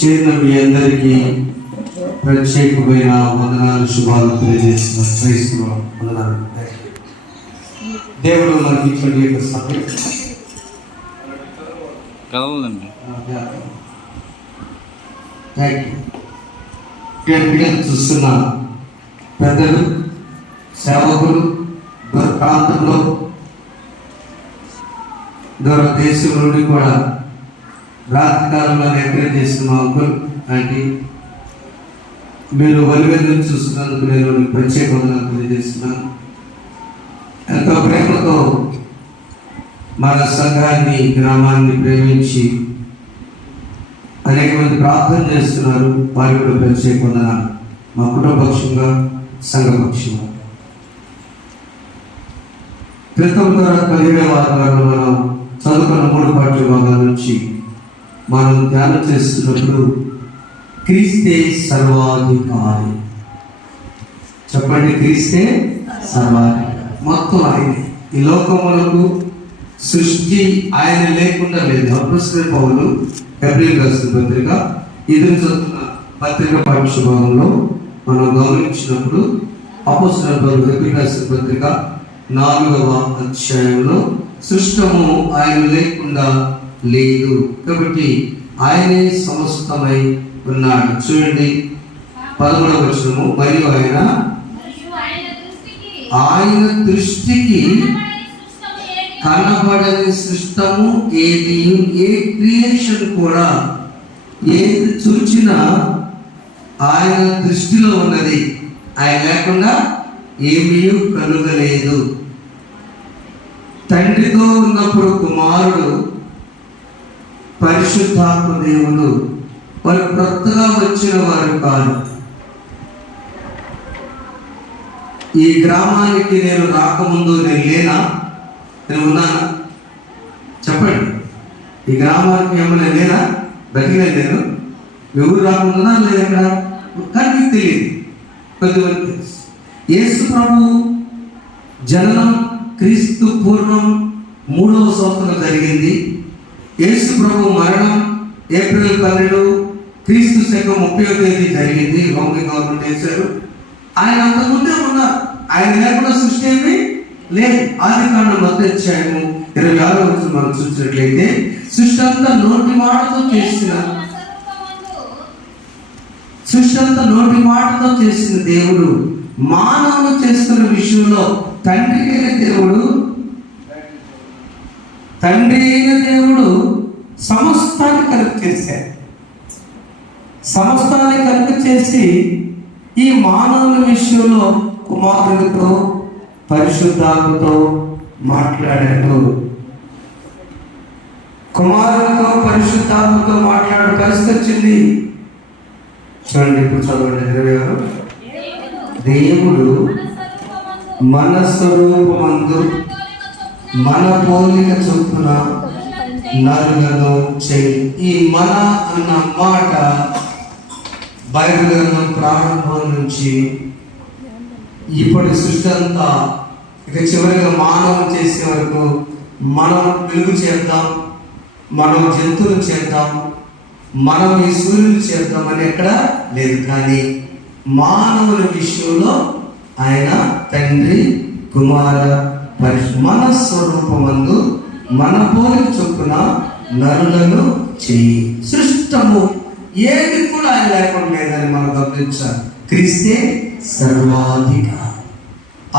చేరిన మీ అందరికీ ప్రత్యేకమైన వందనాలు, శుభాలు తెలియజేస్తున్నారు. క్రైస్తవ వందనాలు. దేవుడు మనకి ఇచ్చిన సమయం చూస్తున్న పెద్దలు, సేవకులు, దూర ప్రాంతంలో దూర దేశం నుండి కూడా రాత్రి కాలంలో ఎంకరేజ్ చేస్తున్న అంకుల్ ఆంటీ, మీరు వలివెల్లు చూస్తున్నందుకు నేను ప్రత్యేక వందనాలు తెలియజేస్తున్నాను. ఎంతో ప్రేమతో మన సంఘాన్ని, గ్రామాన్ని ప్రేమించి అనేక మంది ప్రార్థన చేస్తున్నారు. వారికి కూడా ప్రత్యేక వందనాలు. మా కుటుంబపక్షంగా, సంఘపక్షంగా. క్రితం ద్వారా 17వ ఆదివారం మనం చదువుకున్న 3 పాఠ్య భాగాల నుంచి మనం ధ్యానం చేస్తున్నప్పుడు క్రీస్తే సర్వాధికారి. చెప్పండి, క్రీస్తే సర్వాధికారి. మొత్తం ఆయనే. ఈ లోకములకు సృష్టి ఆయన లేకుండా లేదు. అపోస్తలుడైన పౌలు హెబ్రీయులకు రాసిన పత్రిక, ఇది చదువుతున్న పత్రిక పాఠ్య భాగంలో మనం గమనించినప్పుడు అపోస్తలుడైన పౌలు హెబ్రీయులకు రాసిన పత్రిక 4వ అధ్యాయంలో సృష్టము ఆయన లేకుండా లేదు, కాబట్టి ఆయనే సమస్తమై ఉన్నాడు. చూడండి 11వ వచనము, మరియు ఆయన దృష్టికి కనబడని సృష్టము ఏది, ఏ క్రియేషన్ కూడా ఏది చూచినా ఆయన దృష్టిలో ఉన్నది. ఆయన లేకుండా ఏమీ కలుగలేదు. తండ్రితో ఉన్నప్పుడు కుమారుడు, పరిశుద్ధాత్మ దేవుడు వారు కొత్తగా వచ్చిన వారు కాదు. ఈ గ్రామానికి నేను రాకముందు నేను లేనా? నేను ఉన్నానా? చెప్పండి. ఈ గ్రామానికి ఏమన్నా లేనా? బతికినా నేను? ఎవరు రాకుండా లేదు ఎక్కడ? కానీ మీకు తెలియదు, కొద్దిమంది తెలుసు. యేసు ప్రభు జననం క్రీస్తు పూర్వం 3వ సంవత్సరం జరిగింది. యేసు ప్రభు మరణం ఏప్రిల్ 12 క్రీస్తు శకం 30వ తేదీ జరిగింది. హోమ్ గవర్నమెంట్ చేశారు. ఆయన అంతకుముందే ఉన్నారు. ఆయన లేకుండా సృష్టి ఏమీ లేదు. ఆదికాండం 1వ అధ్యాయము 26వ వచనం మనం చూసినట్లయితే, సృష్టి అంతా నోటి మాటతో చేసిన దేవుడు మానవులు చేస్తున్న విషయంలో తండ్రి అయిన దేవుడు సమస్తాన్ని కలుగ చేశారు. సమస్తాన్ని కలుగ చేసి ఈ మానవుల విషయంలో కుమారుడితో, పరిశుద్ధాత్మతో మాట్లాడాడు. కుమారుడితో, పరిశుద్ధాత్మతో మాట్లాడే పరిస్థితి వచ్చింది. చూడండి, ఇప్పుడు చదవండి 26. దేవుడు మన స్వరూపమందు మన పోలిక చొప్పున నరులను చేయి. ఈ మన అన్న మాట బైబిల్ గ్రంథం ప్రారంభం నుంచి ఇప్పటి సృష్టి అంతా ఇక చివరిగా మానవం చేసే వరకు మనం వెలుగు చేద్దాం, మనం జంతువులు చేద్దాం, మనం ఈ సూర్యులు చేద్దాం అని ఎక్కడ లేదు. కానీ మానవుల విషయంలో ఆయన తండ్రి, కుమార, మన స్వరూపమందు మన పోలిక చొప్పున నరులను చేయి. సృష్టము ఏది కూడా ఆయన లేకుండా లేదని మనం గమనించాలి. క్రీస్తే సర్వాధికారి.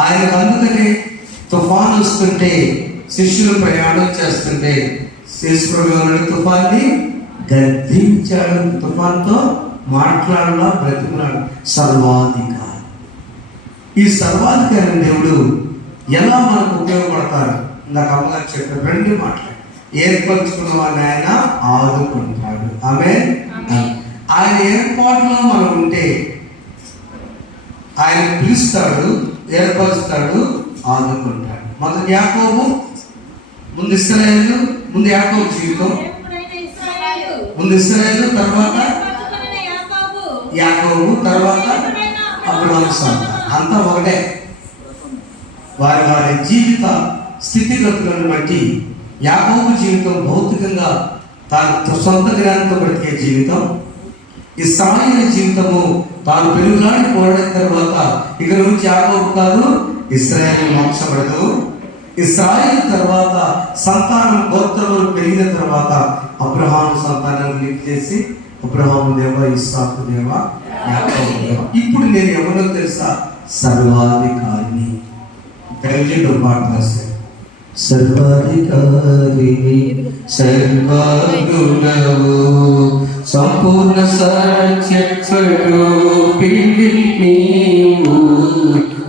ఆయనకు అందుకనే తుఫాను వస్తుంటే, శిష్యులు ప్రయాణం చేస్తుంటే యేసుప్రభువు తుఫాన్ని గద్దించాడు. తుఫాన్తో మాట్లాడాలా, బ్రతికున్నాడు. సర్వాధికారి. ఈ సర్వాధికారి దేవుడు ఎలా మనకు ఉపయోగపడతారు? నాకు అమ్మగారు చెప్పారు, 2 మాటలు. ఏర్పరచుకున్న వాడిని ఆయన ఆదుకుంటాడు. ఆయన ఏర్పాటులో మనం ఉంటే ఆయన పిలుస్తాడు, ఏర్పరుస్తాడు, ఆదుకుంటాడు. మొదటి యాకోబు, ముందు ఇశ్రాయేలు, ముందు యాకోబు జీవితం, ముందు ఇశ్రాయేలు, తర్వాత యాకోబు, తర్వాత అబ్రహాము సంతానం. అంతా ఒకటే. వారి జీవిత స్థితిగతులను బట్టి యాకోబు జీవితం భౌతికంగా తాను సొంత జ్ఞానంతో బ్రతికే జీవితం, ఇశ్రాయేలు జీవితము తాను పెరుగులాడి పోరాడిన తర్వాత ఇక నుంచి యాకోబు కాదు, ఇశ్రాయేలు మోక్షపడదు. ఇశ్రాయేలు తర్వాత సంతానం గోత్రములు పెరిగిన తర్వాత అబ్రహాము సంతానాన్ని లింక్ చేసి అబ్రహాము దేవ, ఇస్సాకు దేవ, యాకోబు దేవ. ఇప్పుడు నేను ఎవరో తెలుసా? సర్వాధికారిని. దయచేసి పాట రాస్తే సర్వాధికారిని సర్వగుణవు సంపూర్ణ సత్యస్వరూపిణి నీవు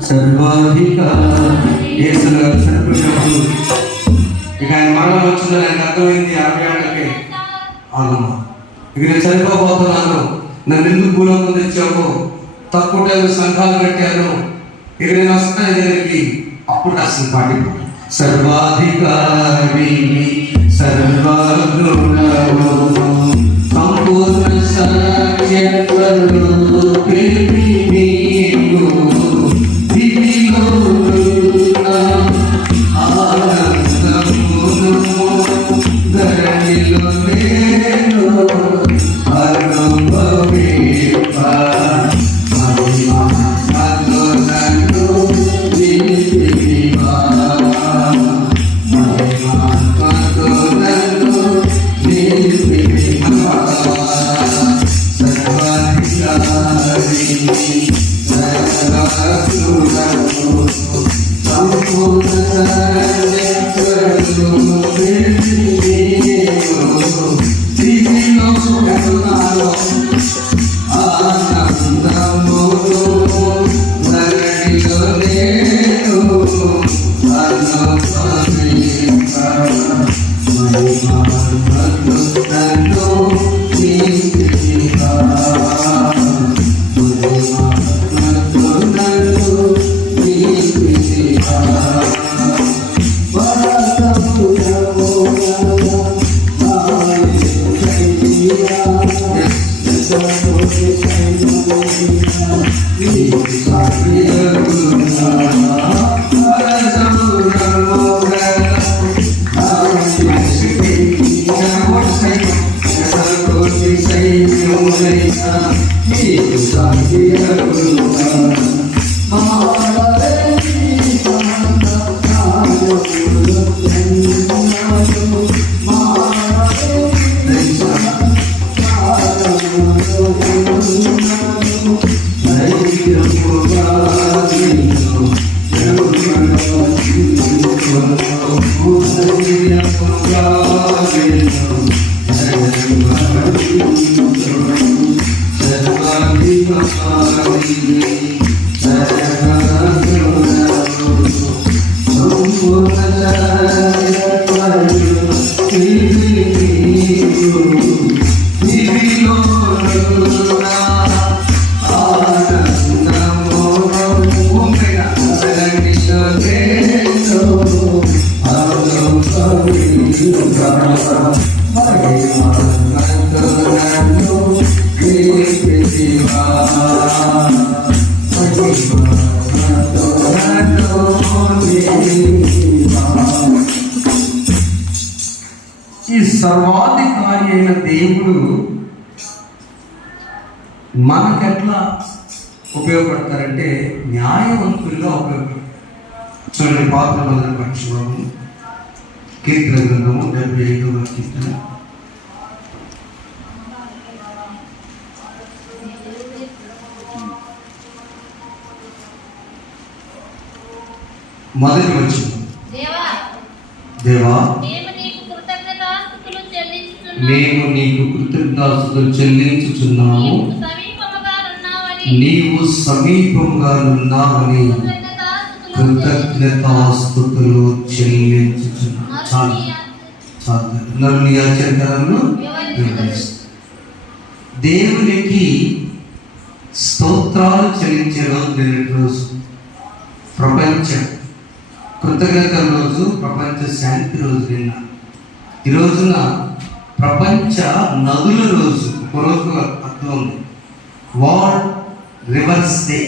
సర్వాధికారి. యేసు గారు చనిపోయినప్పుడు ఇక ఆయన మరణం వచ్చిందని ఆయనకు అర్థమైంది. 60 ఏళ్ళకి ఆగమ్మా, ఇక నేను చనిపోబోతున్నాను, నన్ను ఎందుకు భూలోకం తెచ్చావు, తక్కువ టైం సంఘాలు కట్టాను, ఇక నేను వస్తాను దగ్గరికి. అప్పుడు రాసిన పాటి సర్వాధికారిని సర్వగుణవు సంపూర్ణ సత్యస్వరూపిణి నీవు దివిలోనున్న ఆనందమును ధరణిలో నేను అనుభవింప ఈ సర్వాధికారి అయిన దేవుడు మనకెట్లా ఉపయోగపడతారంటే న్యాయవంతులుగా ఉపయోగపడతారు. చూడండి, పాత మొదటి పక్షం కీర్తన గ్రంథము 75వ కీర్తన. మొదటి వచ్చిన దేవా మేము నీకు కృతజ్ఞతాస్తుతులు చెల్లించుచున్నాము, నీవు సమీపంగా ఉన్నావని కృతజ్ఞతాస్తుతులు చెల్లించుచున్నాము. చాలు చాలు. నన్ను ఆచరణను దేవునికి స్తోత్రాలు చెల్లించే రోజు రోజు ప్రపంచ కృతజ్ఞత రోజు, ప్రపంచ శాంతి రోజు. నిన్న ఈ రోజున ప్రపంచ నదుల రోజు. ఒక రోజు అర్థం ఉంది, వరల్డ్ రివర్స్ డే.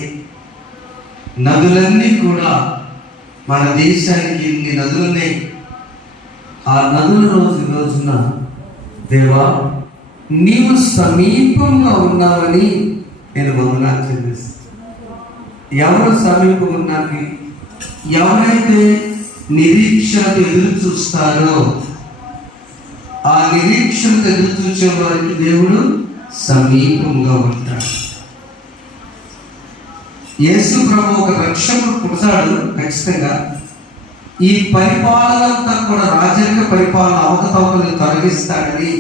నదులన్నీ కూడా మన దేశానికి ఇన్ని నదులున్నాయి. ఆ నదుల రోజు రోజున దేవా నీవు సమీపంగా ఉన్నావని నేను వందనాలు చెల్లిస్తాను. ఎవరు సమీపంగా ఉన్నారని? ఎవరైతే నిరీక్షణతో ఎదురు చూస్తారో, ఆ నిరీక్షణతో ఎదురు చూసే వారికి దేవుడు సమీపంగా ఉంటాడు. యేసు ప్రభు ఒక రక్షకుడు పుడతాడు ఖచ్చితంగా. ఈ పరిపాలన అంతా కూడా రాజరిక పరిపాలన అవకతవకలను తొలగిస్తాడని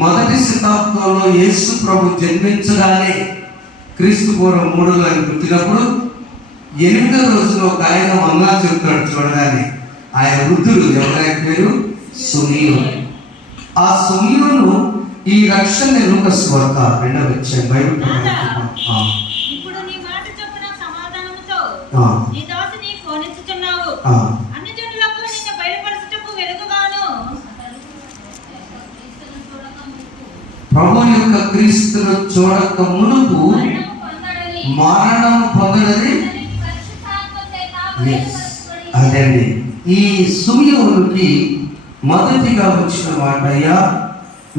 మొదటి శతాబ్దంలో యేసు ప్రభు జన్మించగానే క్రీస్తు పూర్వం 3లో ఆయన పుట్టినప్పుడు 8వ రోజున ఒక ఆయన వందనాలు చెప్తాడు. చూడగానే ఆయన వృద్ధుడు, ఎవరైనా పేరు సుమియోను. ఆ సుమియోను ఈ రక్షణ లూకా సువార్త 2వ అధ్యాయం బైబిల్ ఇప్పుడు నీ మాట చొప్పున సమాధానముతో నీ దాసుని పోనిచ్చుచున్నావు. అన్ని జనులకు నిన్ను బయలుపరచుటకు వెలుగుగాను ప్రభు యొక్క క్రీస్తును చూడక మునుపు మరణం పొందడని. అదండి ఈ సుమియోనుకి మొదటిగా వచ్చిన మాట. అయ్యా,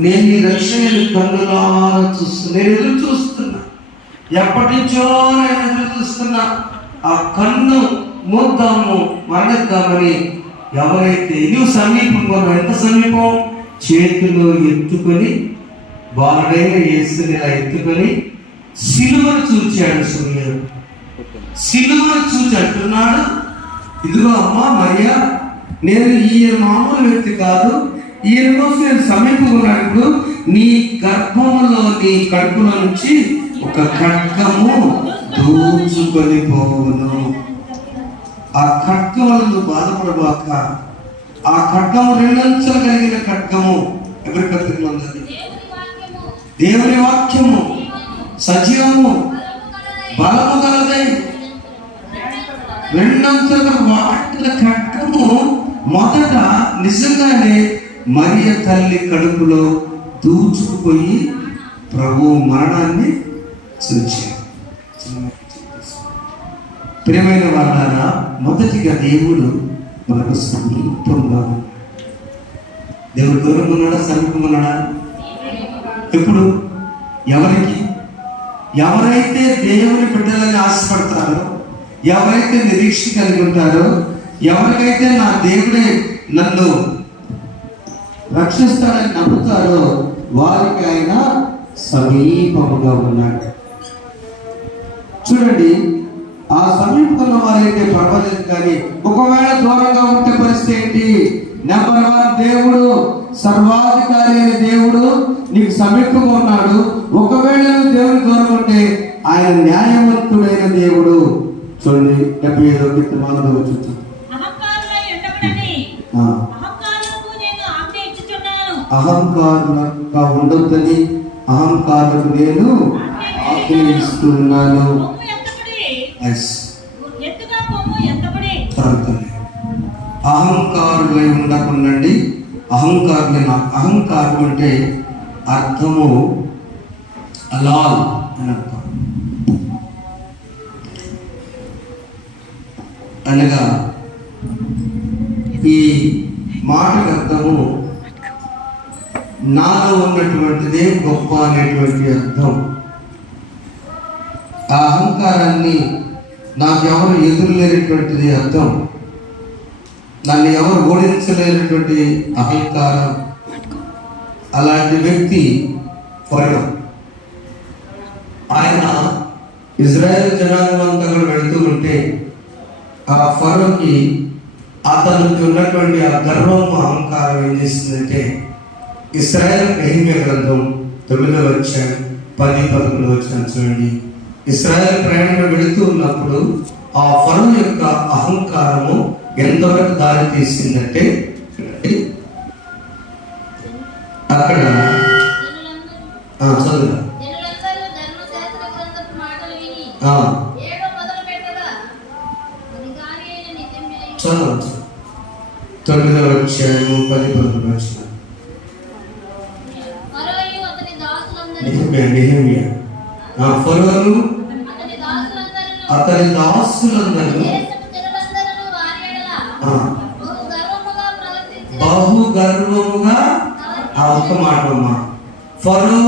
నేను ఈ రక్షణను కన్నులారా చూస్తున్నా, నేను ఎదురు చూస్తున్నా, ఎప్పటి నుంచో నేను ఎదురు చూస్తున్నా. ఆ కన్ను మూద్దాము, మరణిద్దామని ఎవరైతే నువ్వు సమీపంగా, ఎంత సమీపం, చేతులు ఎత్తుకొని బాలుడైన యేసుని ఇలా ఎత్తుకొని సిలువను చూచాడు. సుమియోను సిలువను చూచి అంటున్నాడు, ఇదిగో అమ్మా మరియా, నేను ఈయన మామూలు వ్యక్తి కాదు, ఈయన కోసం నేను సమీపకున్నప్పుడు నీ గర్భములో, నీ కడుపులో నుంచి ఒక ఖడ్గము దూచుకొని పోవును. ఆ ఖడ్గములను బాధపడబాక. ఆ ఖడ్గము 2 అంచులు కలిగిన ఖడ్గము. ఎవరి పత్రికలో ఉన్నది? దేవుని వాక్యము సజీవము బలము గలదై 2 అంచుల వాటిల ఖడ్గము మొదట నిజంగానే మరియ తల్లి కడుపులో దూచుకుపోయి ప్రభు మరణాన్ని చూచారు. ప్రియమైన వాళ్ళారా, మొదటిగా దేవుడు మనకు సమీపంగా. దేవుడు దూరంగా ఉన్నాడా, సమీపంగా ఉన్నాడా? ఎప్పుడు? ఎవరికి? ఎవరైతే దేవుని బిడ్డలని ఆశపడతారో, ఎవరైతే నిరీక్ష కలిగి ఉంటారో, ఎవరికైతే నా దేవుడే నన్ను రక్షిస్తాడని నమ్ముతారో వారికి ఆయన సమీపముగా ఉన్నాడు. చూడండి, ఆ సమీపంలో వారైతే పర్వాలేదు, కానీ ఒకవేళ దూరంగా ఉంటే పరిస్థితి ఏంటి? నెంబర్ 1, దేవుడు సర్వాధికారి అయిన దేవుడు నీకు సమీపంగా ఉన్నాడు. ఒకవేళ నువ్వు దేవుని దూరం ఉంటే ఆయన న్యాయవంతుడైన దేవుడు. చూడండి 75వ కీర్తన చూద్దాం. అహంకారులుగా ఉండొద్దని అహంకారులకు నేను ఆజ్ఞయిస్తున్నాను. అహంకారులై ఉండకుండండి. అహంకారం అంటే అర్థము అలాల్ అని అర్థం. అనగా ఈ మాటకు అర్థము నాలో ఉన్నటువంటిదే గొప్ప అనేటువంటి అర్థం. ఆ అహంకారాన్ని నాకెవరు ఎదురులేనటువంటిది అర్థం. నన్ను ఎవరు ఓడించలేనటువంటి అహంకారం. అలాంటి వ్యక్తి ఫరో. ఆయన ఇజ్రాయెల్ జనాంగం అంతా కూడా వెళుతూ ఉంటే ఆ ఫరోకి అతనికి ఉన్నటువంటి ఆ గర్వం, అహంకారం ఏం చేస్తుందంటే, ఇశ్రాయేలు నెహెమ్యా గ్రంథం 9వ అధ్యాయం 10-11 వచనం చూడండి. ఇశ్రాయేలు ప్రయాణంలో వెళుతూ ఉన్నప్పుడు ఆ ఫరో యొక్క అహంకారము ఎంతవరకు దారి తీసిందంటే, అక్కడ చదువు 9వ అధ్యాయము 10-11 వచనం. నెహెమ్యా ఫరోను అతని దాసులందరూ బహు గర్వముగా, ఆ ఒక్క మాట అమ్మా, ఫరో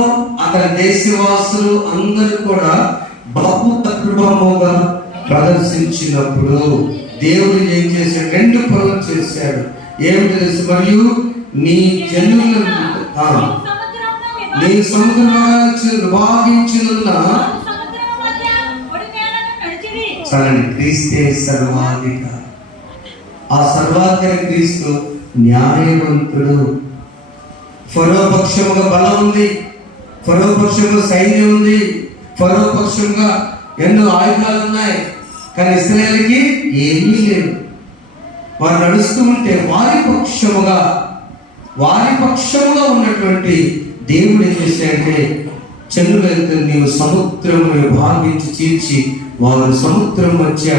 అతని దేశవాసులు అందరూ కూడా బహు తత్వముగా ప్రదర్శించినప్పుడు దేవుడు ఏం చేశాడు? 2 పనులు చేశాడు. ఏమి తెలుసు? మరియు నీ జనులను నీ సముద్రం వాగించిన చాలండి. క్రీస్తే సర్వాధికారి. ఆ సర్వాధికారి క్రీస్తు న్యాయవంతుడు. ఫరో పక్షముగా బలం ఉంది, ఫరో పక్షముగా సైన్యం ఉంది, ఫరో పక్షంగా ఎన్నో ఆయుధాలు ఉన్నాయి. కానీ ఇశ్రాయేలుకి ఏమీ లేవు. వారు నడుస్తూ ఉంటే వారి పక్షముగా ఉన్నటువంటి దేవుడు ఏం చేశాడంటే, చంద్రులైతే నీవు సముద్రమును విభాగించి చీల్చి వారు సముద్రం మధ్య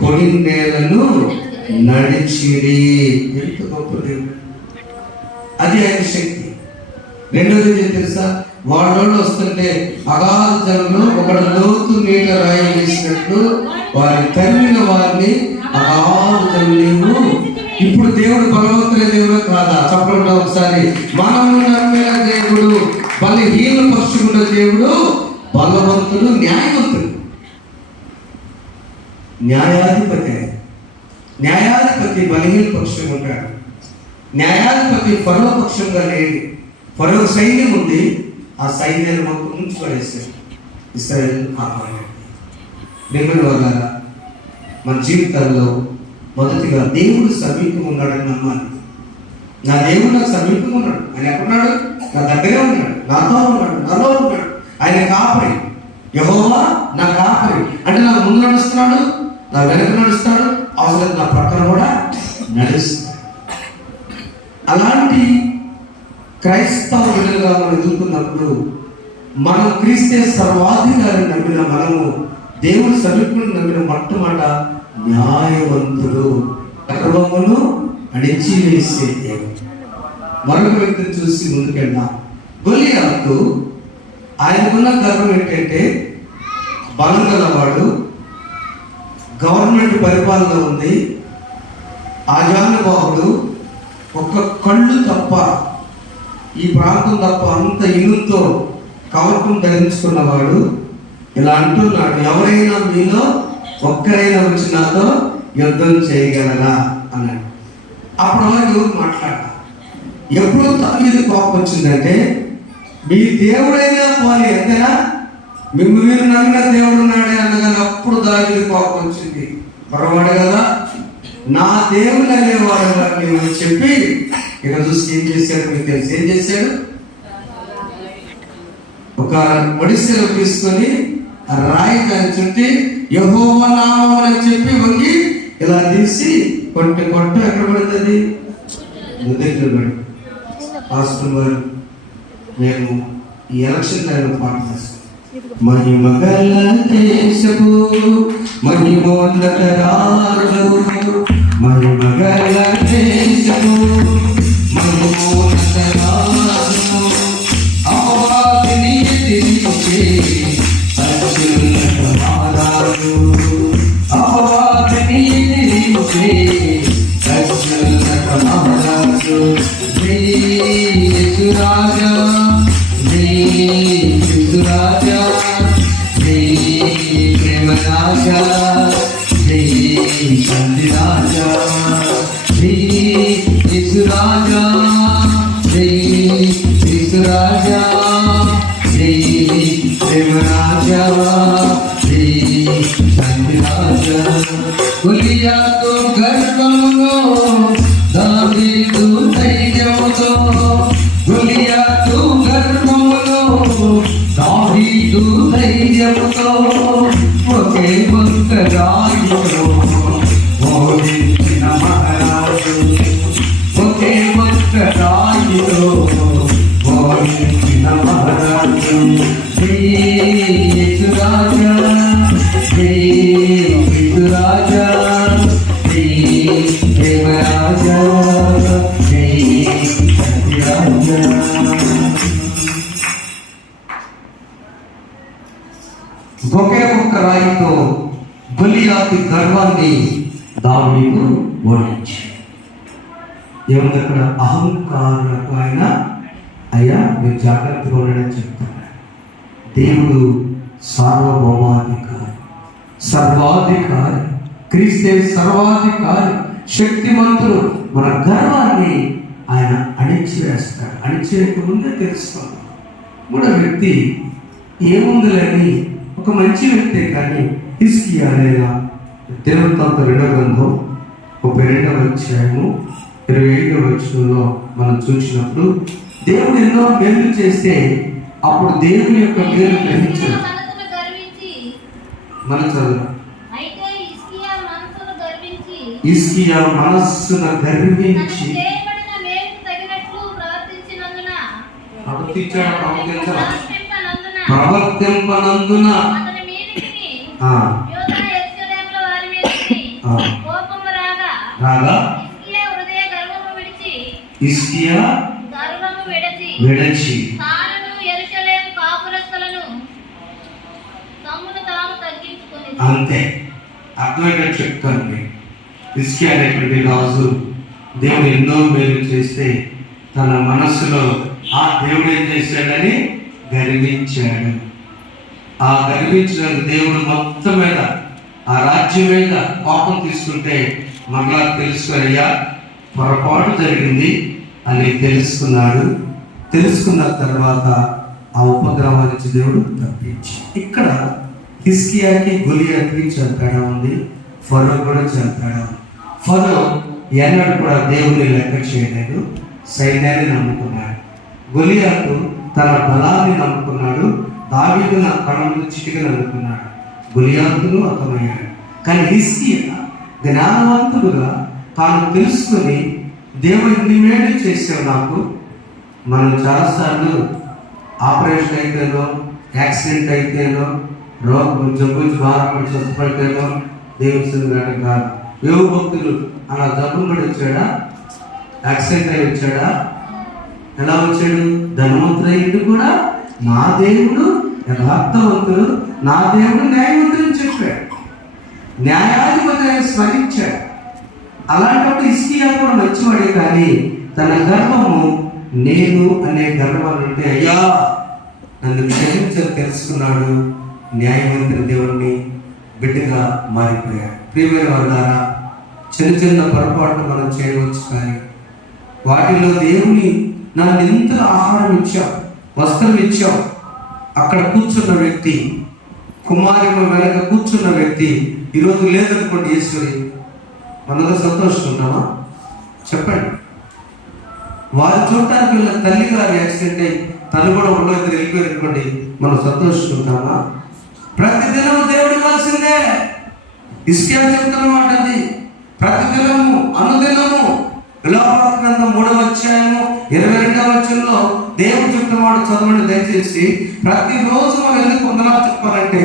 పొడి నేలను నడిచిరి. ఎంత గొప్ప దేవుడు! అది ఆయన శక్తి. రెండోది ఏం తెలుసా? వాళ్ళు వస్తుంటే అగాధ జలంలో ఒకడు లోతు నీట రాయి వేసినట్లు వారి తరిమిన వారిని అగాధ జలము. ఇప్పుడు దేవుడు బలవంతుల దేవుడు కాదా? చెప్పండి ఒకసారి. మనము నమ్మిన దేవుడు బలహీన పక్షుల దేవుడు బలవంతుడు, న్యాయవంతుడు, న్యాయాధిపతి బలహీన పక్షం ఉంటాడు. న్యాయాధిపతి ఫరో పక్షంగా లేడు. ఫరో సైన్యం ఉంది, ఆ సైన్యాన్ని మొత్తం ముంచి పడేశాడు. ఇశ్రాయేలు కాపాడాడు. దేవుని వల్ల మన జీవితాల్లో మొదటిగా దేవుడు సమీపంగా ఉన్నాడని నమ్మాలి. నా దేవుడు నాకు సమీపంగా ఉన్నాడు. ఆయన ఎక్కడున్నాడు? నా దగ్గరే ఉన్నాడు, నాతో ఉన్నాడు, నాలో ఉన్నాడు. ఆయన కాపరి. యెహోవా నా కాపరి అంటే నాకు ముందు నడుస్తున్నాడు, నా వెనక నడుస్తాడు, అవసరం నా పక్కన కూడా నడుస్తాడు. అలాంటి క్రైస్తవ విలువగా మనం ఎదుర్కొన్నప్పుడు మనం క్రీస్తే సర్వాధికారిని నమ్మిన మనము దేవుడు సమీపంగా నమ్మిన మొట్టమొదట న్యాయవంతుడు, గర్వమును అణిచివేసే దేవుడు. మరొక వ్యక్తిని చూసి ముందుకెళ్దాం. గొలియాతు ఆయనకున్న గర్వం ఏంటంటే బలం గలవాడు, గవర్నమెంట్ పరిపాలన ఉంది, ఆజానుబాహుడు, ఒక్క కళ్ళు తప్ప ఈ ప్రాంతం తప్ప అంత ఇనుతో కవచం ధరించుకున్నవాడు ఇలా అంటున్నాడు, ఎవరైనా మీలో ఒక్కరైనా వచ్చి నాతో యుద్ధం చేయగలరా అన్నాడు. అప్పుడు ఎవరు మాట్లాడతారు? ఎప్పుడు తల్లి కోపం వచ్చిందంటే, మీ దేవుడైనా పోనీ ఎంతైనా మీరు నమ్మిన దేవుడు ఉన్నాడే అన్నదాన్ని అప్పుడు దానికి కోపం వచ్చింది. పొరవాడు కదా, నా దేవుడు అనేవాడు అని చెప్పి ఇక చూసి ఏం చేశాడు మీకు తెలుసు. ఏం చేశాడు? ఒక ఒడిస్సాలో తీసుకొని రాయి దాన్ని చుట్టి యెహోవా నామం అని చెప్పి వంగి ఇలా తీసి కొట్టు ఎక్కడ పడుతుంది? దగ్గర పడి. పాస్టర్ గారు మేము ఈ ఎలక్షన్ టైంలో పాట చేస్తాం. మహిమగల దేశపు మహిమోన్నత రాజు, మహిమగల దేశపు మహిమోన్నత రాజు, అపవాదిని ఎదిరించే అత్యున్నత మహారాజు, అపవాదిని ఎదిరించే అత్యున్నత మహారాజు. జై యేసు రాజా, జై యేసు రాజా, జై ప్రేమ రాజా, జై శాంతి రాజా, జై యేసు రాజా, జై యేసు రాజా, జై ప్రేమ రాజా, జై శాంతి రాజా. గొలియాతు గర్వములో దావీదు ధైర్యముతో, గొలియాతు గర్వములో దావీదు ధైర్యముతో, ఒకే ఒక్క రాయుడు ఓడించిన మహారాజు, ఒకే ఒక్క రాయుడు ఓడించిన మహారాజు. జై యేసు రాజా, జై యేసు రాజా, జై ప్రేమ రాజా, జై సత్య రాజా. ఒకే ఒక్క రాయితో గొలియాతు గర్వాన్ని దావీదు ఓడించాడు. ఏముంది అక్కడ? అహంకారులకు ఆయన అయ్యా మీరు జాగ్రత్తగా ఉండడని చెప్తాను. దేవుడు సార్వభౌమాధికారి, సర్వాధికారి, క్రీస్తే సర్వాధికారి, శక్తిమంతుడు. మన గర్వాన్ని ఆయన అణిచివేస్తాడు. అణిచివేయక ముందే తెలుసుకోండి. మూడో వ్యక్తి ఏముందిలేని ఒక మంచి వ్యక్తే, కానీ హిజ్కియా అనేలా దినవృత్తాంతం 2వ గ్రంథం 32వ అధ్యాయము 25వ వచనంలో మనం చూసినప్పుడు దేవుడు ఎన్నో మేలు చేస్తే అప్పుడు దేవుని యొక్క మేలు గ్రహించాడు. మన చదువు హిజ్కియా మనస్సును గర్వించి ప్రవర్తింపనందున రాగా హిజ్కియా విడచి అంతే. అర్థమయ్యేటట్టు చెప్తాను మీకు. హిజ్కియా అనేటువంటి రాజు దేవుడు ఎన్నో మేలు చేస్తే తన మనస్సులో ఆ దేవుడు ఏం చేశాడని గర్వించాడు. ఆ గర్వించిన దేవుడు మొత్తం మీద, ఆ రాజ్యం మీద కోపం తీసుకుంటే మరలా తెలుసుకునయ్యా పొరపాటు జరిగింది అని తెలుసుకున్నాడు. తెలుసుకున్న తర్వాత ఆ ఉపద్రవం నుంచి దేవుడు తప్పించి. ఇక్కడ హిజ్కియాకి గొలియాకి చాలా తేడా ఉంది. ఫరో కూడా చాలా తేడా ఉంది. ఫరో ఎన్నడూ కూడా దేవుని లెక్క చేయలేదు, సైన్యాన్ని నమ్ముకున్నాడు. గొలియాతు తన బలాన్ని నమ్ముకున్నాడు. దావీదు నా కణంలో చిటికని అనుకున్నాడు. గొలియాతును అర్థమయ్యాడు. కానీ హిజ్కియా జ్ఞానవంతుడుగా తాను తెలుసుకొని దేవుడు ఇన్ని మేలు చేసావు నాకు. మనం చాలాసార్లు ఆపరేషన్ అయితేనో, యాక్సిడెంట్ అయితేనో, రోగం జబ్బు బాధపడి స్వస్థపడితేనో దేవుని కాదు. యోగ భక్తులు అలా జబ్బులు పడి వచ్చాడా, యాక్సిడెంట్ అయి వచ్చాడా, ఎలా వచ్చాడు? ధనవంతుడు కూడా నా దేవుడు యథార్థవంతుడు, నా దేవుడు న్యాయవంతుడు అని చెప్పాడు. న్యాయాధిపతి స్మరించాడు. అలాంటప్పుడు హిజ్కియా కూడా మంచివాడే, కానీ తన గర్వము నేను అనే గర్వాలు ఉంటే అయ్యా నన్ను క్షమించని తెలుసుకున్నాడు. న్యాయవంతుని దేవుడిని బిడ్డగా మారిపోయాడు. ప్రియమైన వారులారా, చిన్న చిన్న పొరపాట్లు మనం చేయవచ్చు, కానీ వాటిలో దేవుని నన్ను ఎంతగా ఆహారం ఇచ్చావు, వస్త్రం ఇచ్చావు. అక్కడ కూర్చున్న వ్యక్తి, కుమారుడు వెనక కూర్చున్న వ్యక్తి ఈరోజు లేదనుకోండి, ఈశ్వరి మనతో సంతోషిస్తున్నామా? చెప్పండి. వారు చూడటానికి వెళ్ళిన తల్లి గారు యాక్సిడెంట్ అయ్యి తను కూడా ఒళ్ళో ఇద్దరు వెళ్ళిపోయారనుకోండి, మనం సంతోషిస్తుంటామా? ప్రతిదినం దేవుడు ఇవ్వాల్సిందే. హిజ్కియా చెప్తున్న మాట అది. ప్రతిదినము, అనుదినము. విలాపాల గ్రంథం 3వ అధ్యాయము 22వ వచనంలో దేవుడు చెప్తున్నవాడు చదవండి దయచేసి. ప్రతిరోజు మనం ఎందుకు వందనాలు చెప్పాలంటే,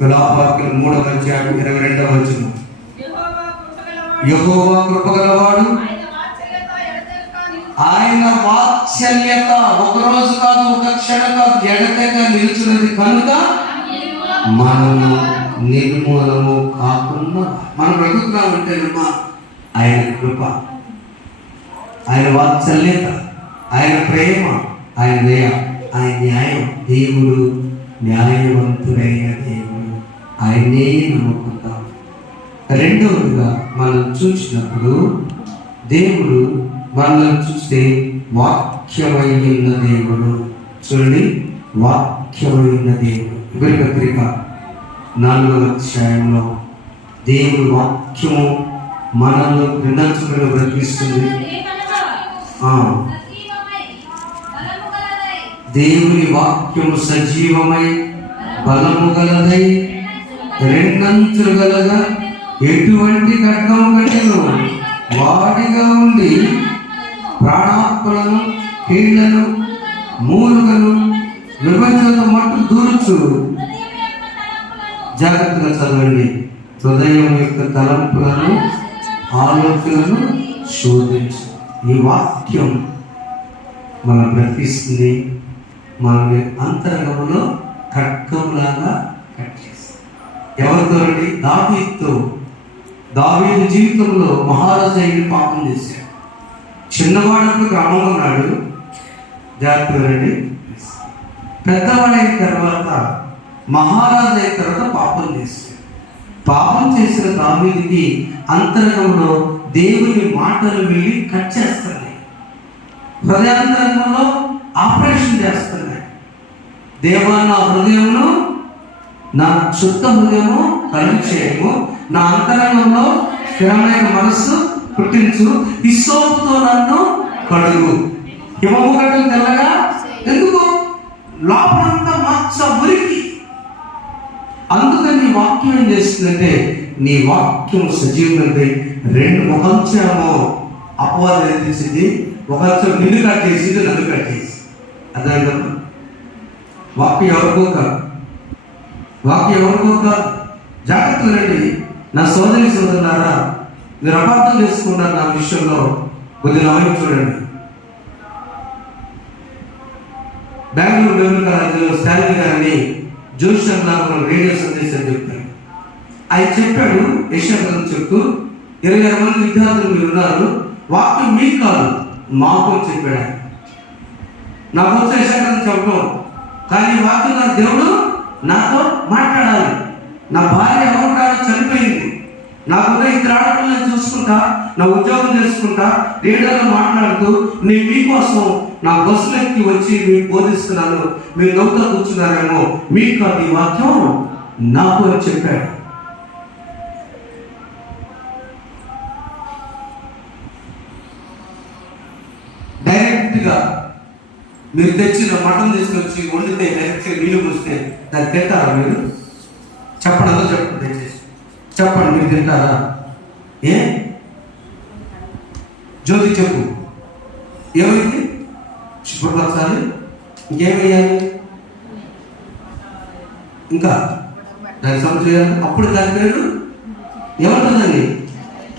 విలాపాల 3వ అధ్యాయం 22వ వచనం, యెహోవా కృపగలవాడు, ఆయన వాత్సల్యత ఒక రోజు కాదు, ఒక క్షణం కాదు, ఎడతెగక నిలుచున్నది కనుక మనము నిర్మూలము కాకుండా మనం బ్రతుకుతామంటే ఆయన కృప, ఆయన వాత్సల్యత, ఆయన ప్రేమ, ఆయన దయ, ఆయన న్యాయం. దేవుడు న్యాయవంతుడైన దేవుడు, ఆయనే నమ్ముకుంటాం. రెండవదిగా మనం చూసినప్పుడు దేవుడు మనల్ని చూస్తే వాక్యమైన దేవుడు. చూడండి, వాక్యమైన దేవుడు. ఇబ్రీ పత్రిక 4వ అధ్యాయంలో దేవుడు వాక్యము మనల్ని వినాశకులు బ్రతికిస్తుంది. దేవుని వాక్యము సజీవమై బలము గలదై రెండంచులు గలగా ఎటువంటి ఖడ్గము కంటేను వాడిగా ఉండి ప్రాణాత్మలను, కీళ్లను, మూలుగను విభజన మట్టు దూరుచు. జాగ్రత్తగా చదవండి. హృదయం యొక్క తలంపులను, ఆలోచనలను శోధించు. ఈ వాక్యం మనం బ్రతికిస్తుంది. మనల్ని అంతరంగంలో ఖడ్గంలాగా కట్టేస్తుంది. ఎవరితో అండి? దావీదుతో. దావీదు జీవితంలో మహారాజు అయిన పాపం చేశాడు. చిన్నవాడప్పుడు గ్రామంలో ఉన్నాడు, జాగ్రత్తగా రండి. పెద్దవాడైన తర్వాత, మహారాజు అయిన తర్వాత పాపం చేశాడు. పాపం చేసిన దావీదుకి అంతరంగంలో దేవుని మాటలు వెళ్ళి కట్ చేస్తున్నాయి. హృదయాంతరంగంలో ఆపరేషన్ చేస్తున్నాయి. దేవా, నా హృదయమును, నా శుద్ధ హృదయము కలుగు చేయము, నా అంతరంగంలో స్థిరమైన మనస్సు పుట్టించు, హిస్సోపుతో నన్ను కడుగు. హిమము గడ్డలు తెల్లగా ఎందుకు? లోపలంతా మచ్చ మురికి. అందుకని నీ వాక్యం ఏం చేస్తుందంటే, నీ వాక్యం సజీవమైంది. ఒక అంశమో అపవాదం ఏం చేసింది, ఒక అంశం నిన్ను కట్ చేసింది, నన్ను కట్ చేసి. అదే కదా వాక్యం ఎవరికో కాదు, వాక్యం ఎవరికో కాదు. జాగ్రత్తగా రండి నా సోదరి సోదరులారా, మీరు అపార్థం చేసుకున్నారు నా విషయంలో. కొద్దిగా నవ్వు చూడండి. బెంగళూరు గవర్నమెంట్ కాలేజీలో స్టాలిన్ గారిని జోషర్ నాకు రేడియో సందేశం చెప్తాడు. ఆయన చెప్పాడు, యశాగ్రంథం చెప్తూ 26 మంది విద్యార్థులు మీరు ఉన్నారు, వాక్యం మీకు కాదు మాకు చెప్పాడు ఆయన. నాకు వచ్చే యశాగ్రంథం చెప్పడం, కానీ వాక్యం నా దేవుడు నాతో మాట్లాడాలి. నా భార్య ఎవరు చనిపోయింది, నాకున్న 2 ఆడపిల్లలను చూసుకుంటా, నా ఉద్యోగం చేసుకుంటా, రేడియోలో మాట్లాడుతూ నేను మీకోసం నా బస్సులెక్కి వచ్చి మీకు బోధిస్తున్నాను, మీరు నవ్వుతో కూర్చున్నారేమో, మీకు కాదు ఈ వాక్యం నాకు అని చెప్పాడు. డైరెక్ట్గా మీరు తెచ్చిన మటన్ తీసుకొచ్చి వండితే డైరెక్ట్గా నీళ్ళు పూస్తే దాన్ని తింటారా మీరు? చెప్పండి, అందరూ చెప్పండి, దయచేసి చెప్పండి, మీరు తింటారా? ఏ జ్యోతి చెప్పు, ఏమైంది? శుభ్రపరచాలి, ఇంకేమయ్యాలి, ఇంకా దాన్ని సమ చేయాలి. అప్పుడు దాని పేరు ఏమంటుందండి?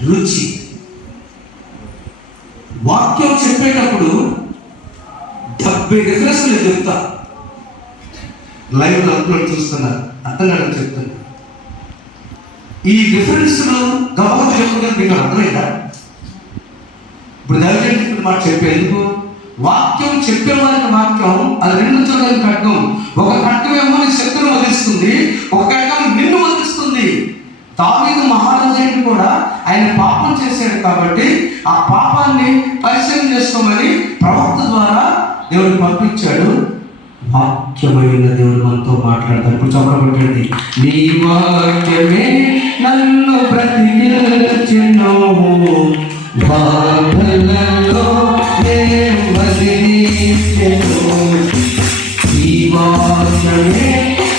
రుచి. వాక్యం చెప్పేటప్పుడు 70 రిఫరెన్స్లు చెప్తా. లైవ్ అప్లోడ్ చూస్తున్నారు, అర్థం కాదని చెప్తున్నా. ఈ రిఫరెన్స్లు గొప్ప చెప్పుకొని మీకు అర్థమైందా? ఇప్పుడు దయచేసి ఇప్పుడు మాట చెప్పేందుకు వాక్యం చెప్పే వారికి వాక్యం అది 2 చోట్ల ఖడ్గం. ఒక ఖడ్గం ఏమో నీ శత్రువును వదిలిస్తుంది, ఒక ఖడ్గం నిన్ను వదిలిస్తుంది. దావీదు మహారాజు కూడా ఆయన పాపం చేశాడు కాబట్టి ఆ పాపాన్ని పరిశీలన చేసుకోమని ప్రవక్త ద్వారా దేవుడు పంపించాడు. వాక్యమైన దేవుడు మనతో మాట్లాడతాడు. ఇప్పుడు చెప్పబట్టండి, నీ వాక్యమే నన్ను బ్రతికించెను, బాధలలో నెమ్మదినిచ్చెను. నీ వాక్యమే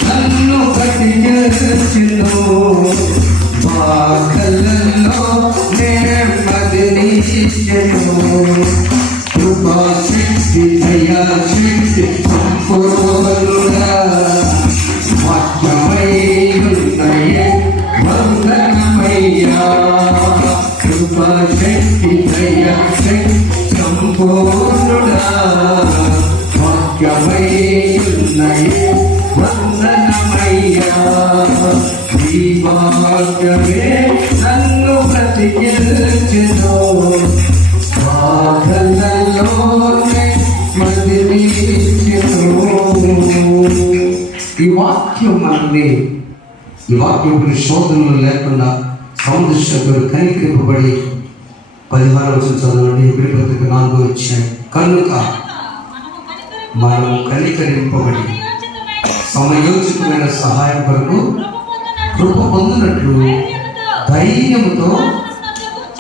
నన్ను బ్రతికించెను, బాధలలో నెమ్మదినిచ్చెను. కృపా శక్తి దయా శక్తి సంపూర్ణుడా, వాక్యమై ఉన్నయే వందనమయ్యా. కృపా శక్తి దయా శక్తి సంపూర్ణుడా, వాక్యమై ఉన్నయే వందనమయ్యా. ఈ వాక్యమే నన్ను బ్రతికించెను, ఈ వాక్యం మనల్ని, ఈ వాక్యం శోధనలు లేకుండా సముద్ర కనికరింపబడి 16వ వచనం చదవండి. ఎబ్రీ పత్రిక 4వ అధ్యాయం. కనుక మనము కనికరింపబడి సమయోచితమైన సహాయం కొరకు కృప పొందినట్లు ధైర్యముతో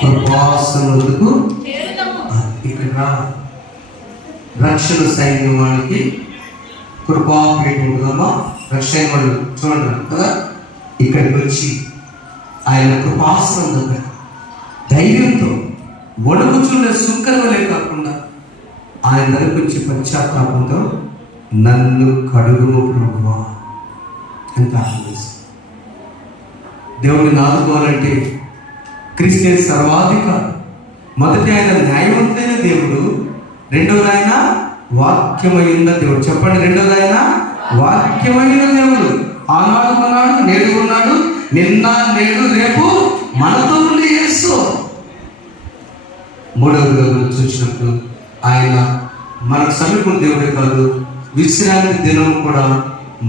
కృపాసనకు ఇక్కడ రక్షణ సైన్యం వాళ్ళకి కృపాపేట ఉంటుందమ్మా. రక్షణ వాళ్ళు చూడండి కదా, ఇక్కడికి వచ్చి ఆయన కృపాసనం దగ్గర ధైర్యంతో వణుకుచుండే సుంకరవలే కాకుండా ఆయన దగ్గరికి వచ్చి పశ్చాత్తాపంతో నన్ను కడుగుము ప్రభువా ఎంత ఆనందిస్తుంది. దేవుడిని ఆదుకోవాలంటే క్రీస్తు సర్వాధికారి. మొదటి ఆయన న్యాయవంతుడైన దేవుడు, రెండవది ఆయన వాక్యమైన దేవుడు. చెప్పండి, రెండవది ఆయన వాక్యమైన దేవుడు. ఆనాడు ఉన్నాడు, నేడు ఉన్నాడు, నిన్న నేడు రేపు మనతో ఉండి యేసు. మూడవది చూసినప్పుడు ఆయన మనకు సమీపం దేవుడే కాదు, విశ్రాంతి దినం కూడా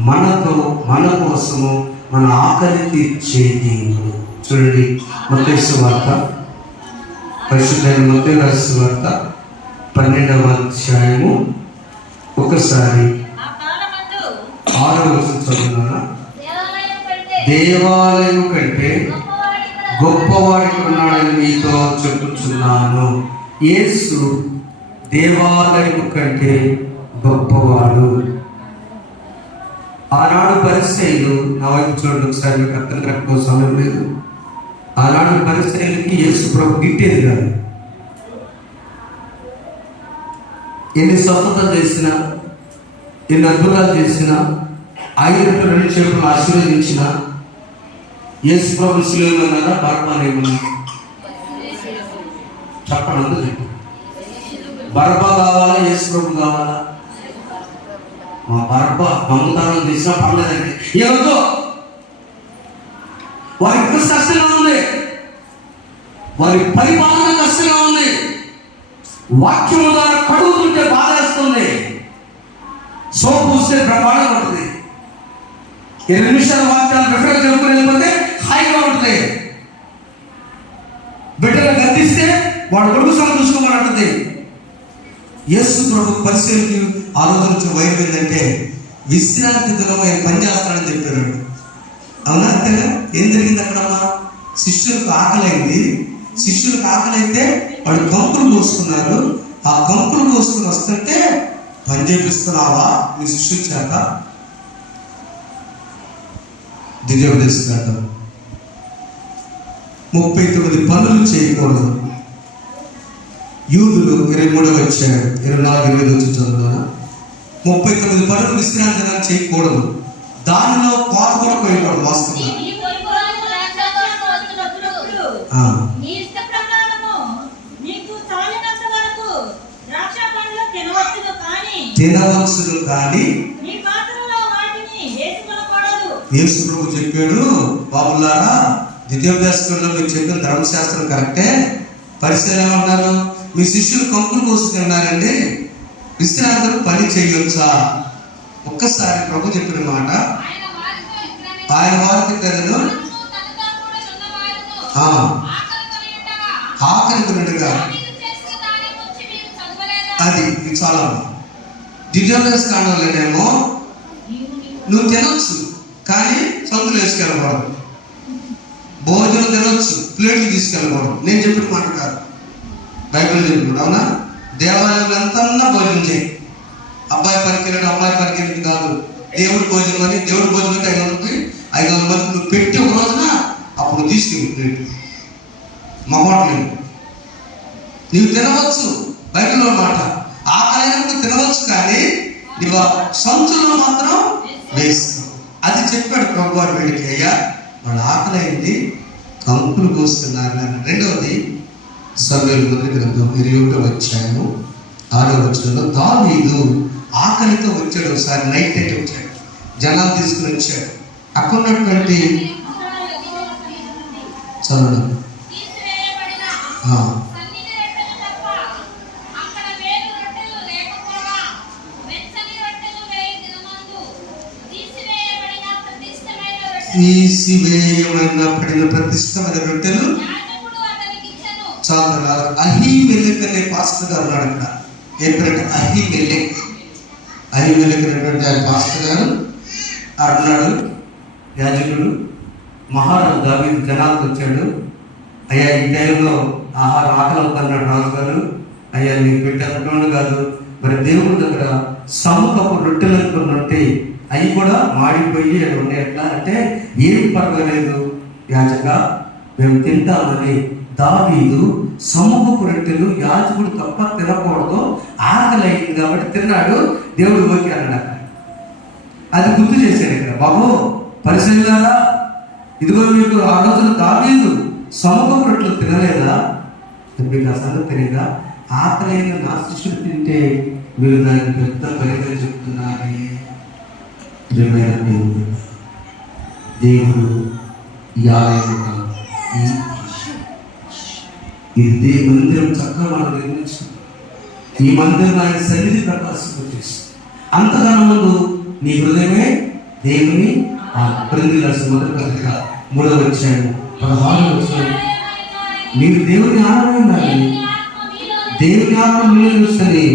మనతో, మన కోసము, మన ఆకలి తీర్చే దేవుడు. చూడండి మత్తయి సువార్త, పరిశుద్ధమైన మత్తయి రాసిన వార్త 12వ అధ్యాయము ఒకసారి 6వ వచనం చదువునా. దేవాలయం కంటే గొప్పవాడికి ఉన్నాడని మీతో చెప్పుచున్నాను. యేసు దేవాలయం కంటే గొప్పవాడు. ఆనాడు పరిసయ్యులు, నా వైపు చూడండి ఒకసారి, మీకు అర్థం కరెక్ట్గా సమయం లేదు. ఆనాడు పరిసయ్యులకి యేసు ప్రభు గిట్టేది కాదు. ఎన్ని స్వస్థతలు చేసినా, ఎన్ని అద్భుతాలు చేసినా, 5 రొట్టెలు 2 చేపలను ఆశీర్వదించిన యేసు ప్రభు శిలువలో బరబ్బనేమన్నా చెప్పండి. బరబ్బా కావాలా, యేసు ప్రభు కావాలా? మా బరబ్బా దొంగతనం చేసినా పర్లేదండి. ఏమో వారి కష్టంగా ఉంది, వారి పరిపాలన కష్టంగా ఉంది, వాక్యము ద్వారా కడుగుతుంటే బాధేస్తుంది, సోపు పూస్తే ప్రమాణం ఉంటుంది, 20 నిమిషాల వాక్యాలు రిఫరెన్స్ చెప్పుకుని వెళ్ళిపోతే హాయిగా ఉంటుంది. బిడ్డలు గద్దిస్తే వాడు కొడుకు సంగతి చూసుకోమని అంటుంది. యేసు ప్రభు పరిశీలికి ఆ రోజు నుంచి వైపు ఏంటంటే విశ్రాంతి దినం ఆయన పనిచేస్తాడని చెప్పారు. అవునా? అంతేగా? ఏం జరిగింది అక్కడమ్మా? శిష్యులకు ఆకలైంది. శిష్యులకు ఆకలైతే వాళ్ళు గంపులు కోసుకున్నారు. ఆ గంపులు కోసుకుని వస్తుంటే పని చేపిస్తున్నావా మీ శిష్యుల చేత? దివ్యోపదేశం 39 పనులు చేయకూడదు. యూదులు 23వ అధ్యాయం 24-25 వచ్చి చదువుతాను. 39 పనులు విశ్రాంతి దినాన్ని చేయకూడదు. దానిలో కోత కూడా పోయేవాడు వాస్తవంగా. తినవచ్చును కానీ యేసు ప్రభు చెప్పాడు, బాబులారా ద్వితీయోపదేశంలో మీరు చెప్పిన ధర్మశాస్త్రం కరెక్టే. పరిశీలన ఏమంటారు? మీ శిష్యులు కంకులు కోసుకున్నారండి, విశ్రాంతులు పని చేయొచ్చా? ఒక్కసారి ప్రభు చెప్పిన మాట, ఆయన వారికి తనను ఆకలిగా అది చాలా ద్వితీయోపదేశ కాండంలోనేమో నువ్వు తినొచ్చు కానీ సందులు వేసుకెళ్ళకూడదు, భోజనం తినొచ్చు ప్లేట్లు తీసుకెళ్ళకూడదు. నేను చెప్పిన మాట కాదు, బైబిల్ చెప్పిన. అవునా? దేవాలయంలో ఎంతన్నా భోజనం చేయి, అబ్బాయి పనికిరాడు అమ్మాయి పనికిరాడు కాదు. దేవుడి భోజనం అని, దేవుడి భోజనం అంటే 500 మంది నువ్వు పెట్టి ఒక రోజున అప్పుడు తీసుకెళ్ళి ప్లేట్ మొహోట్లేదు. నీవు తినవచ్చు, బైబిల్లో మాట. ఆకలైనప్పుడు తినవచ్చు కానీ నీవు సంచుల్లో మాత్రం వేస్తావు. అది చెప్పాడు ప్రభు వారి వేడికి. అయ్యా వాళ్ళు ఆకలైంది, కంకులు కోస్తున్నారు. రెండవది సమూయేలు మొదటి గ్రంథం 21వ అధ్యాయము 6వ వచనంలో దావీదు ఆకలితో వచ్చాడు. ఒకసారి నైట్ అయితే వచ్చాడు, జనాలు తీసుకుని వచ్చాడు. అక్కడ ఉన్నటువంటి చదవడం తీసివేయబడిన ప్రతిష్టమైన రొట్టెలు చాలా. అహీమెలెక్ అనే పాస్టర్ గారు ఉన్నాడు అక్కడ. ఏంటంటే అహీమెలెక్ అనేటువంటి ఆయన పాస్టర్ గారు అన్నాడు. యాజకుడు మహారాజు దావీదు జనాలకు వచ్చాడు. అయ్యా ఈ టైంలో ఆహారం ఆకలి అవుతున్నాడు రాజుగారు. అయ్యా నీకు పెట్టేటటువంటి కాదు, మరి దేవుడి దగ్గర సముఖపు రొట్టెలు అనుకున్నట్టే అవి కూడా మాడిపోయి అవి ఉండే. ఎట్లా అంటే ఏం పర్వాలేదు యాజక, మేము తింటామని దావీదు సముఖపు రొట్టెలు యాజకుడు తప్ప తినకూడదు, ఆకలి అయింది కాబట్టి తిన్నాడు. దేవుడు ఓకే అన్నాడు. అది గుర్తు చేశాడు ఇక్కడ. బాబు పరిశీలనారా, ఇదిగో మీకు ఆ రోజున దావీదు సముఖపు రొట్టెలు తినలేదా? మీకు ఆ సంగతి తెలియదా? ఆకలైన నా శిష్యుడు తింటే మీరు దానికి పెద్ద ఫలితం చెప్తున్నారే. దేవుడు ఈ ఆలయం ఈ మందిరం చక్కగా మనం నిర్మించాం. ఈ మందిరం ఆయన సన్నిధి ప్రకాశింపచేస్తుంది. అంతగానం ముందు నీ హృదయమే దేవుని క్రింది రాసిన మొదటి పత్రిక 3వ అధ్యాయం 16వ వచనం, మీరు దేవుని ఆలయమై దేవుని ఆత్మ మీలో చూస్తుంది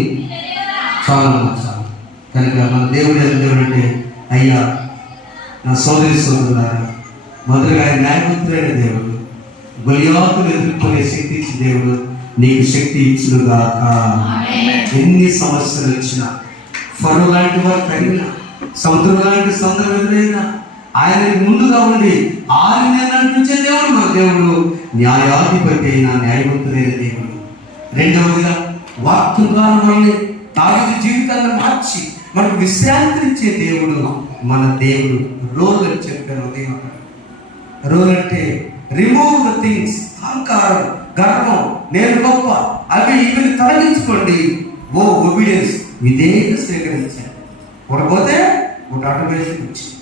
చాలా నచ్చాలి. కనుక మన దేవుడు దేవుడు అంటే అయ్యా నా సోదరి సోదరులారా, మొదలుగా ఆయన న్యాయవంతుడైన దేవుడు, గొలియాతును ఎదుర్కొనే శక్తి ఇచ్చిన దేవుడు నీకు శక్తి ఇచ్చునుగాక. ఎన్ని సమస్యలు వచ్చినా, ఫరో లాంటి వారు తగిన, సముద్రం లాంటి సందర్భం ఎదురైనా ఆయన ముందుగా ఉండి ఆయన నడిపించే దేవుడు మన దేవుడు, న్యాయాధిపతి అయిన న్యాయవంతుడైన దేవుడు. రెండవదిగా వాక్యం ద్వారా మనల్ని తాగిన జీవితాన్ని మార్చి మనకు విశ్రాంతినిచ్చే దేవుడు మన దేవుడు. రోల్ అని చెప్పారు ఉదయం. రోల్ అంటే రిమూవ్ ద థింగ్స్, అహంకారం, గర్వం, నేను గొప్ప, అవి ఇవి తొలగించుకోండి. ఓ ఒబీడియన్స్, విధేయత స్వీకరించాలి. ఒకటి ఒక ఆటోమేటిక్ వచ్చింది.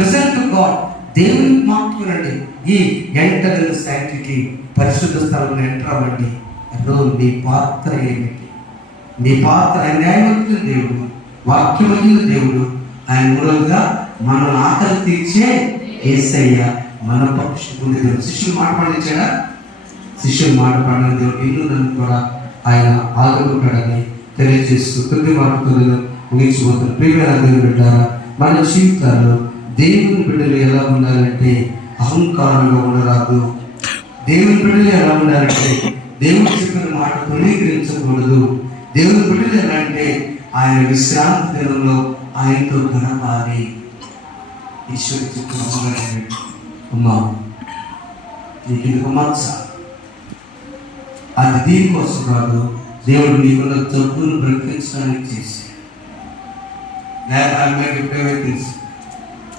లిసన్ టు గాడ్, దేవుని మాట్లాడండి. ఈ ఎంటర్ ఇన్ ద శాంక్టిటీ, పరిశుద్ధ స్థలంలో ఎంటర్ అవ్వండి. రోల్, నీ పాత్ర ఏమిటి? నీ పాత్ర న్యాయవంతుల దేవుడు, వాక్యవంతుల దేవుడు. ఆయన మూలంగా మనం ఆకలి తీర్చే యేసయ్య మన పక్షుకున్న దేవుడు. శిష్యులు మాట పండించాడా? శిష్యులు మాట పడిన దేవుడు ఇల్లు నన్ను కూడా ఆయన ఆదుకుంటాడని తెలియజేస్తూ కొద్ది మాటతో ముగించిపోతున్న ప్రియమైన దేవుడు బిడ్డారా, మన జీవితాల్లో దేవుని బిడ్డలు ఎలా ఉండాలంటే అహంకారంగా ఉండరాదు. దేవుని బిడ్డలు ఎలా ఉండాలంటే దేవుడు చెప్పిన మాట తృణీకరించకూడదు. దేవుని బిడ్డలు ఎలా అంటే ఆయన విశ్రాంతి దినంలో ఆయనతో గడపాలి. ఈశ్వరు చెప్పిన అమ్మా నీకు ఇది మచ్చ, అది దీనికోసం కాదు, దేవుడు నీకున్న జబ్బును బ్రతికించడానికి చేశాడు. తెలుసు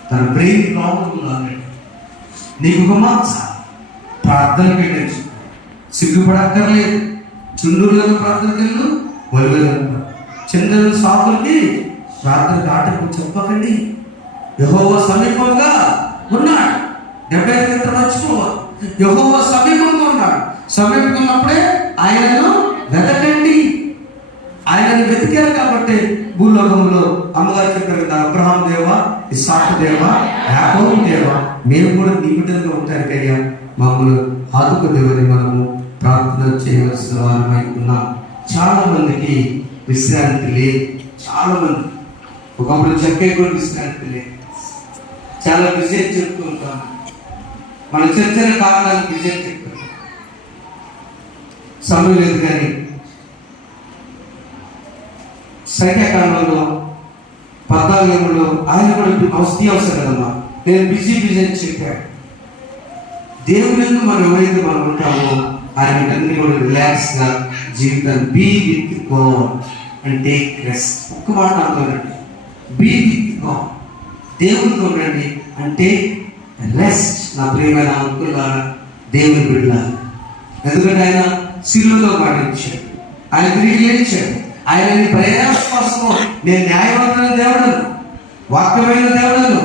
తన బ్రెయిన్ ప్రాబ్లం ఉందండి. నీకు ఒక మచ్చ, ప్రార్థనకి నేర్చుకో, సిగ్గుపడక్కర్లేదు. చుండూరులో ప్రార్థనకి వెళ్ళు, వదిలేదు. చంద్రుల సాకులకి ప్రార్థనకు ఆటకు చెప్పకండి. యెహోవా సమీపంగా ఉన్నాడు. 75 మర్చిపోవాలి. యెహోవా సమీపంగా ఉన్నాడు. సమీపంగా ఉన్నప్పుడే ఆయనను వెతకండి. ఆయనను వెతికారు కాబట్టి భూలోకంలో అమ్మగారు చెప్పారు కదా, అబ్రహాం దేవా, ఇస్సాకు దేవా, యాకోబు దేవా, మేము కూడా నీ బిడ్డలుగా ఉంటారు కయ్యా, మమ్మల్ని ఆదుకునేవని మనము ప్రార్థన చేయవలసిన వారమై ఉన్నాం. చాలా మందికి విశ్రాంతి లేదు. చాలా మంది ఒకప్పుడు చెక్కే కూడా విశ్రాంతి లేదు. చాలా విజయం చెప్తూ ఉంటాం. మన చర్చల కారణాలకు విజయం చెప్తాం. సమయం లేదు కానీ సంఖ్యాకాలంలో 14లో ఆయన కూడా అవసరం కదమ్మా, నేను బిజీ అని చెప్పాడు. దేవుని మనం ఎవరైతే మనం ఉంటామో ఆయన అన్ని కూడా రిలాక్స్గా జీవితాన్ని be with God and take rest. ఒక్క మాట అంటానండి, బీ విత్ గాడ్, దేవునితో ఉండండి అంటే రెస్ట్. నా ప్రియమైన అంకులారా, దేవుని బిడ్డలారా, ఎందుకంటే ఆయన శిలువలో మరణించాడు, ఆయన తిరిగి లేచాడు. ఆయన ప్రయాస కోసము నేను న్యాయవంతుల దేవుడను, వాక్యమైన దేవుడను,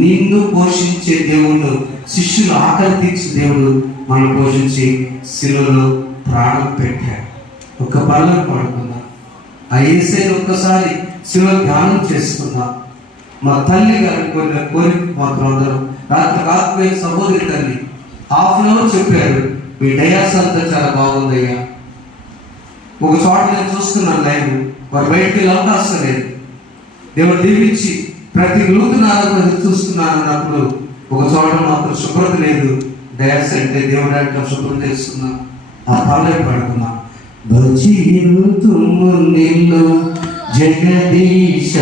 నిన్ను పోషించే దేవుడు, శిష్యులు ఆకలి తీర్చే దేవుడు మనం పోషించి శిలువలో ప్రాణం పెట్టాడు. ఒక పనులను పడుకుందాం. ఆ యేసయ్యను ఒక్కసారి శిలువ ధ్యానం చేసుకుందాం. మా తల్లి గారి కోరిక మాత్రం అందరం రాత్రి సహోదరి తల్లి ½ చెప్పారు, మీ డయాస్ అంతా చాలా బాగుందయ్యా. ఒక చోట నేను చూస్తున్నాను లైవ్, వారు బయటికి వెళ్ళి అవకాశం లేదు. దేవుడు దీవించి ప్రతి నూతన చూస్తున్నాను అన్నప్పుడు ఒక చోట మాత్రం శుభ్రత లేదు. డయాస్ అంటే దేవుడు అంటే శుభ్రత చేస్తున్నాం. ఆ పనులే పడుకున్నాం. నిన్ను జగదీశ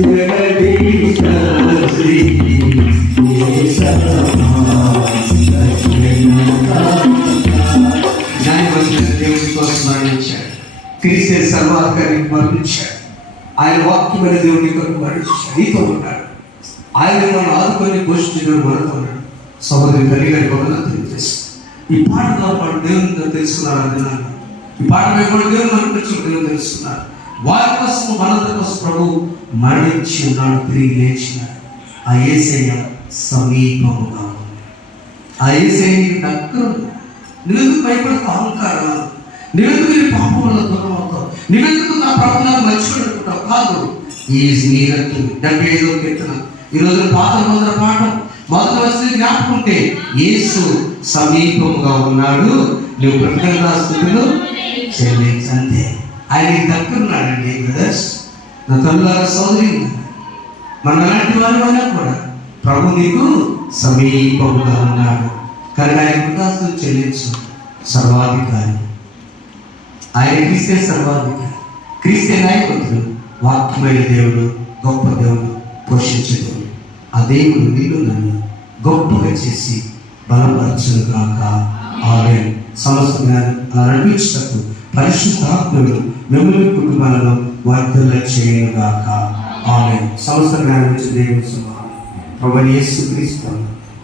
జగదీశ శ్రీ న్యాయవంతుడైన దేవుని కోసం మరణించాడు. క్రీస్తే సర్వాధికారికి మరణించాడు. ఆయన వాక్యమైన దేవుని కొరకు మరణించాడు. నీతో ఉన్నాడు. ఆయన మనం ఆదుకొని పోషించిన మనతో ఉన్నాడు. సహోదరి తల్లి గారి కొరకు తెలియజేస్తాం. ఈ పాట ద్వారా వాడు దేవుని తెలుసుకున్నారు. అర్థనాలు ఈ పాట కూడా దేవుని మరణించిన దేవుని తెలుసుకున్నారు. వారి కోసం మనందరి కోసం ప్రభు మరణించి ఉన్నాడు, తిరిగి లేచినాడు. ఆ యేసయ్య సమీపముగా ఉంది. ఆ యేసయ్య దగ్గర. నువ్వెందుకు భయపడతావు? అహంకారం. నువ్వెందుకు నీ పాపంలో దూరం అవుతావు? నువ్వెందుకు నా ప్రభుత్వాన్ని మర్చిపోడుకుంటావు? కాదు, ఈజ్ నీరత్తు 75వ కీర్తన. ఈ రోజున పాటలు మొదల పాఠం మొదటి వచ్చిన జ్ఞాపకం ఉంటే యేసు సమీపముగా ఉన్నాడు. నువ్వు ప్రకటన స్థితిలో చెల్లించంతే. ఆయన దగ్గర ఉన్నాడండి. బ్రదర్స్, నా తల్లులారా, సోదరి, మనం ఎలాంటి వారు అయినా కూడా ప్రభు నీకు సమీపముగా ఉన్నాడు. కనుక ఆయన కృతజ్ఞతలు చెల్లించు. సర్వాధికారి ఆయన. క్రీస్తే సర్వాధికారి. క్రీస్తే నాయకుడు. వాక్యమైన దేవుడు, గొప్ప దేవుడు, పోషించే దేవుడు. ఆ దేవుడు నీళ్ళు నన్ను గొప్పగా చేసి బలపరచును గాక. ఆమేన్. సమస్త నడిపించటకు పరిశుద్ధాత్ముడు మిమ్మల్ని కుటుంబాలను వర్ధల చేయను గాక. ఆమేన్. సమస్త జ్ఞానం ఇచ్చే దేవుని సమానం ప్రభువైన యేసుక్రీస్తు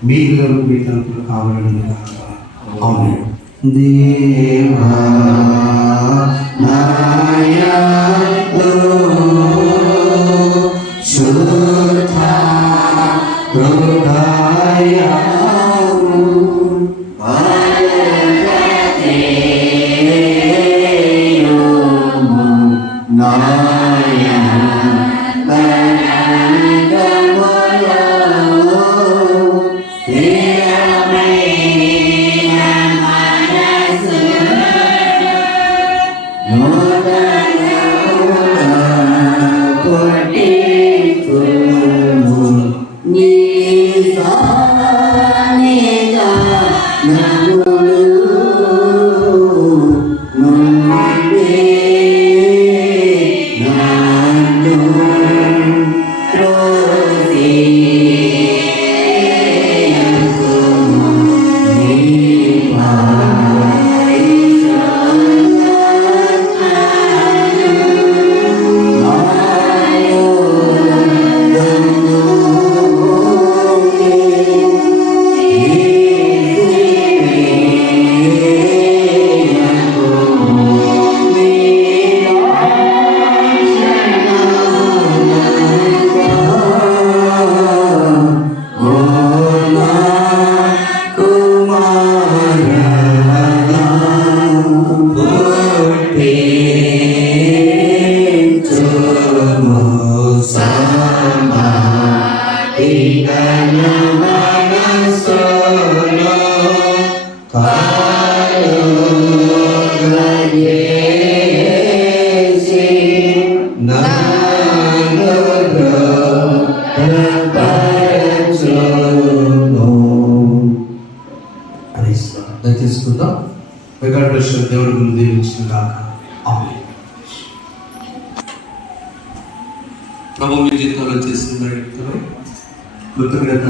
మీలో మీ తలుపులు కావాలని గాక. ఆమేన్. దేవా దయచేసుకుందాం. దేవుడి ముందు దీవించిన కాక. ఆమేన్. ప్రభు మీ జీవితంలో చేసిన కృతజ్ఞత